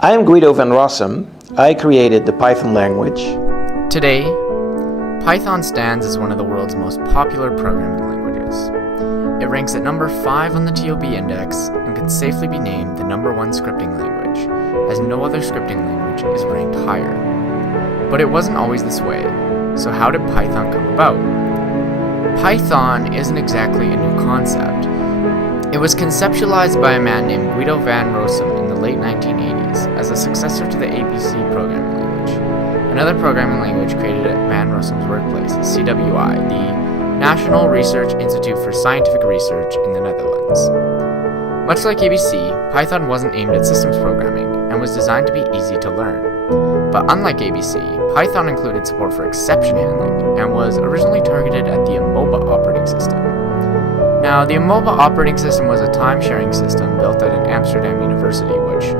I am Guido van Rossum. I created the Python language. Today, Python stands as one of the world's most popular programming languages. It ranks at number 5 on the TOB index and can safely be named the number 1 scripting language, as no other scripting language is ranked higher. But it wasn't always this way, so how did Python come about? Python isn't exactly a new concept. It was conceptualized by a man named Guido van Rossum in the late 1980s as a successor to the ABC programming language, another programming language created at Van Rossum's workplace, CWI, the National Research Institute for Scientific Research in the Netherlands. Much like ABC, Python wasn't aimed at systems programming and was designed to be easy to learn. But unlike ABC, Python included support for exception handling and was originally targeted at the Amoeba operating system. Now, the Amoeba operating system was a time-sharing system built at an Amsterdam university, which,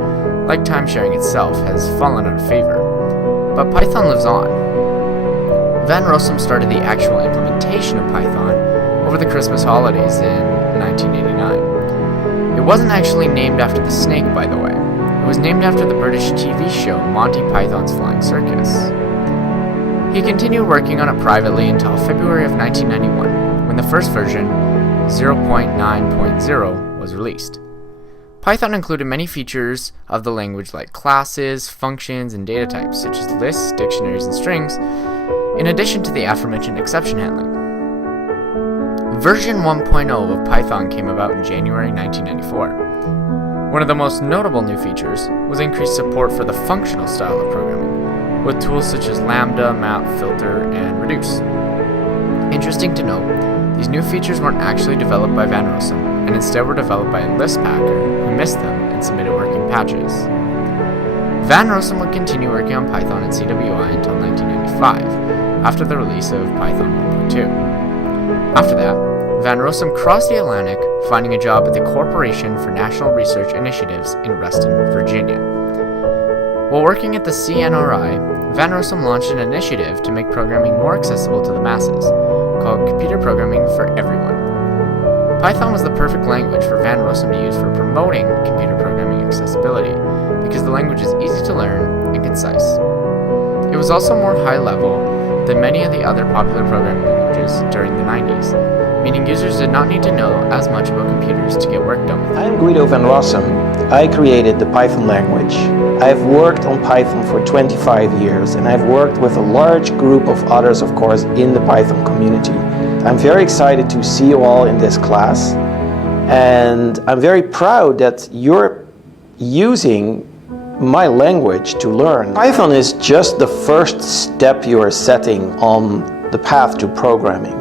like time-sharing itself, has fallen out of favor. But Python lives on. Van Rossum started the actual implementation of Python over the Christmas holidays in 1989. It wasn't actually named after the snake, by the way. It was named after the British TV show Monty Python's Flying Circus. He continued working on it privately until February of 1991, when the first version, 0.9.0, was released. Python included many features of the language like classes, functions, and data types such as lists, dictionaries, and strings, in addition to the aforementioned exception handling. Version 1.0 of Python came about in January 1994. One of the most notable new features was increased support for the functional style of programming, with tools such as lambda, map, filter, and reduce. Interesting to note, these new features weren't actually developed by Van Rossum, and instead were developed by a list packer who missed them and submitted working patches. Van Rossum would continue working on Python at CWI until 1995, after the release of Python 1.2. After that, Van Rossum crossed the Atlantic, finding a job at the Corporation for National Research Initiatives in Reston, Virginia. While working at the CNRI, Van Rossum launched an initiative to make programming more accessible to the masses, called Computer Programming for Everyone. Python was the perfect language for Van Rossum to use for promoting computer programming accessibility, because the language is easy to learn and concise. It was also more high-level than many of the other popular programming languages during the 90s, meaning users did not need to know as much about computers to get work done with it. I am Guido van Rossum. I created the Python language. I've worked on Python for 25 years, and I've worked with a large group of others, of course, in the Python community. I'm very excited to see you all in this class, and I'm very proud that you're using my language to learn. Python is just the first step you are setting on the path to programming.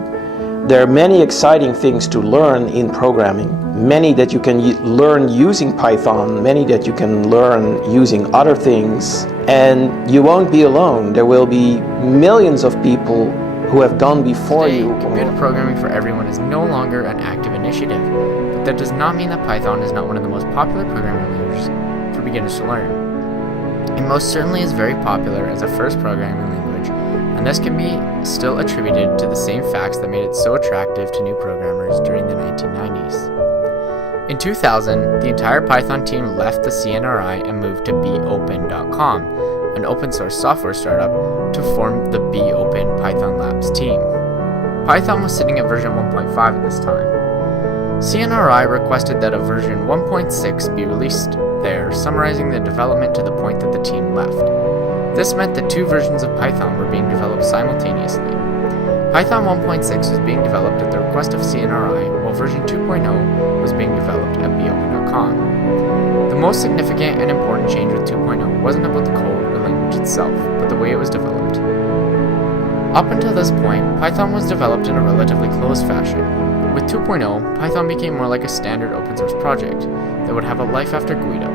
There are many exciting things to learn in programming, many that you can learn using Python, many that you can learn using other things, and you won't be alone. There will be millions of people who have gone before Today, you. Computer Programming for Everyone is no longer an active initiative, but that does not mean that Python is not one of the most popular programming languages for beginners to learn. It most certainly is very popular as a first programming language, and this can be still attributed to the same facts that made it so attractive to new programmers during the 1990s. In 2000, the entire Python team left the CNRI and moved to beopen.com, an open source software startup, to form the beOpen Python Labs team. Python was sitting at version 1.5 at this time. CNRI requested that a version 1.6 be released there, summarizing the development to the point that the team left. This meant that 2 versions of Python were being developed simultaneously. Python 1.6 was being developed at the request of CNRI, while version 2.0 was being developed at beopen.com. The most significant and important change with 2.0 wasn't about the code or language itself, but the way it was developed. Up until this point, Python was developed in a relatively closed fashion. With 2.0, Python became more like a standard open source project that would have a life after Guido.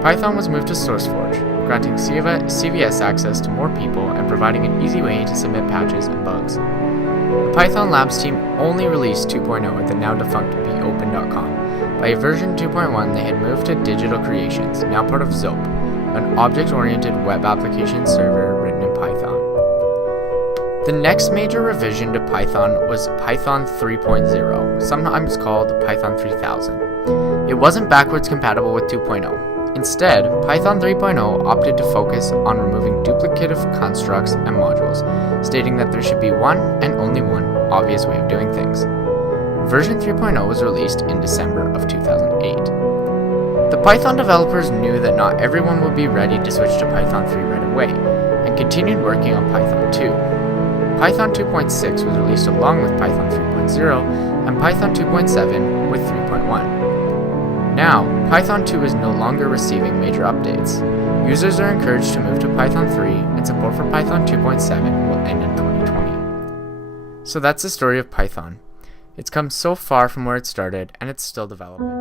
Python was moved to SourceForge, granting CVS access to more people and providing an easy way to submit patches and bugs. The Python Labs team only released 2.0 at the now defunct beopen.com. By version 2.1, they had moved to Digital Creations, now part of Zope, an object-oriented web application server written in Python. The next major revision to Python was Python 3.0, sometimes called Python 3000. It wasn't backwards compatible with 2.0. Instead, Python 3.0 opted to focus on removing duplicative constructs and modules, stating that there should be one and only one obvious way of doing things. Version 3.0 was released in December of 2008. The Python developers knew that not everyone would be ready to switch to Python 3 right away, and continued working on Python 2. Python 2.6 was released along with Python 3.0, and Python 2.7 with 3.1. Now, Python 2 is no longer receiving major updates. Users are encouraged to move to Python 3, and support for Python 2.7 will end in 2020. So that's the story of Python. It's come so far from where it started, and it's still developing.